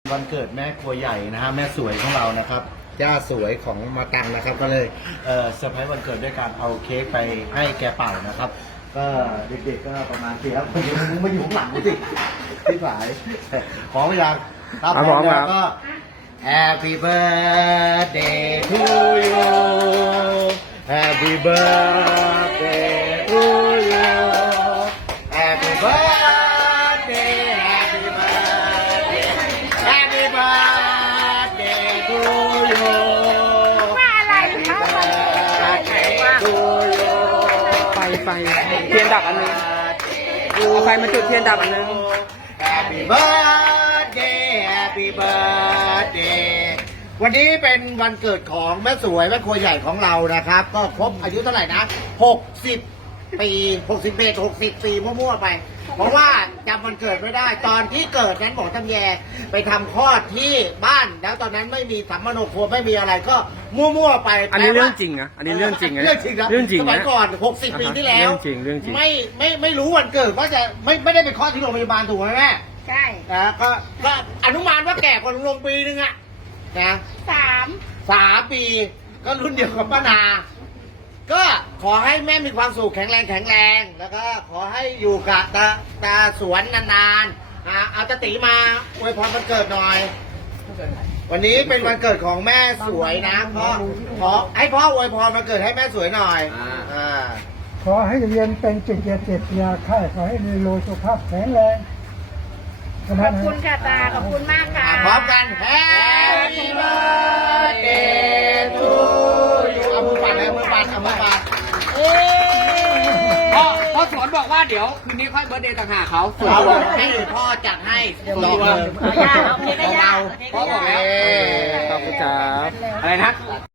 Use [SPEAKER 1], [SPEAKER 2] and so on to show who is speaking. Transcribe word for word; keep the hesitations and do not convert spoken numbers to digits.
[SPEAKER 1] วันเกิดแม่ครัวใหญ่นะฮะแม่สวยของเรานะครับย่าสวยของมาตังนะครับก็เลยเอ่อเซอร์ไพรส์วันเกิดด้วยการเอาเค้กไปให้แกเป่านะครับก็เด็กๆก็ประมาณสี่ครับคนเดียวมึงมาอยู่ข้างหลังกูสิที่ฝ่ายขอพยางครับพร้อมแล้วก็ Happy birthday to you Happy birthday to you Happy birthday Happy birthday Happy birthday to you
[SPEAKER 2] ว่าอะไรคะ
[SPEAKER 1] to you
[SPEAKER 3] ไฟไฟเทียนดับอันนึงเอาไฟมาจุดเทียนดับอันนึง
[SPEAKER 1] Happy birthday Happy birthday วันนี้เป็นวันเกิดของแม่สวยแม่ครัวใหญ่ของเรานะครับก็ครบอายุเท่าไหร่นะหกสิบปีหกสิบเอ็ด หกสิบปีมั่วๆไปเพราะว่าจำวันเกิดไม่ได้ตอนที่เกิดนั้นหมอทำแยไปทำคลอดที่บ้านแล้วตอนนั้นไม่มีสัมมโนครัวไม่มีอะไรก็มั่วๆไป
[SPEAKER 3] อันนี้เรื่องจริงนะอันนี้เรื่องจริงนะ
[SPEAKER 1] เรื่องจริงนะ
[SPEAKER 3] เรื่องจริง
[SPEAKER 1] ส
[SPEAKER 3] นะ
[SPEAKER 1] มัยก่อนหกสิบปีที่แล้ว
[SPEAKER 3] เรื่องจริงเรื่องจริง
[SPEAKER 1] ไม่ไม่ไม่รู้วันเกิดว่าจะไม่ไม่ได้ไปคลอดที่โรงพยาบาลถูกไหมแม่
[SPEAKER 2] ใช่
[SPEAKER 1] นะก็ก็อนุมานว่าแก่กว่าลุงลงปีนึงอะนะ
[SPEAKER 2] สาม
[SPEAKER 1] สามปีก็รุ่นเดียวกับป้านา ก็ขอให้แม่มีความสุขแข็งแรงแข็งแรง แล้วก็ขอให้อยู่กับตาตาสวนนานๆอ่ะเอาตาตีมาอวยพรวันเกิดหน่อย วันนี้เป็นวันเกิดของแม่สวยนะพ่อขอให้พ่ออวยพรวันเกิดให้แม่สวยหน่อยอ่า
[SPEAKER 4] ขอให้เรียนเป็นจุดเจ็ดเจ็ดยาค่ายขอให้มีโลสุขภาพแข็งแรงข
[SPEAKER 2] ข
[SPEAKER 4] นา
[SPEAKER 2] อ
[SPEAKER 4] ด
[SPEAKER 2] บ
[SPEAKER 4] นั้น
[SPEAKER 2] คุณค่ะตา ขอบคุณมากค่ะ
[SPEAKER 1] พร้อมกัน Happy birthday to you เอามือปัดเลยมือปัดเอามือปัด
[SPEAKER 3] พ่อพ่อสวนบอกว่าเดี๋ยวคืนนี้ค่อยเบิร์ธเดย์ต่างหากเขาสวน
[SPEAKER 1] เอา
[SPEAKER 3] บอก
[SPEAKER 1] ให้พ่อจัดให้
[SPEAKER 2] ลองเลย
[SPEAKER 1] เอา
[SPEAKER 2] โอเคไหมย่า
[SPEAKER 3] พ่อบอกแล้วขอบคุณครับอะไรนะ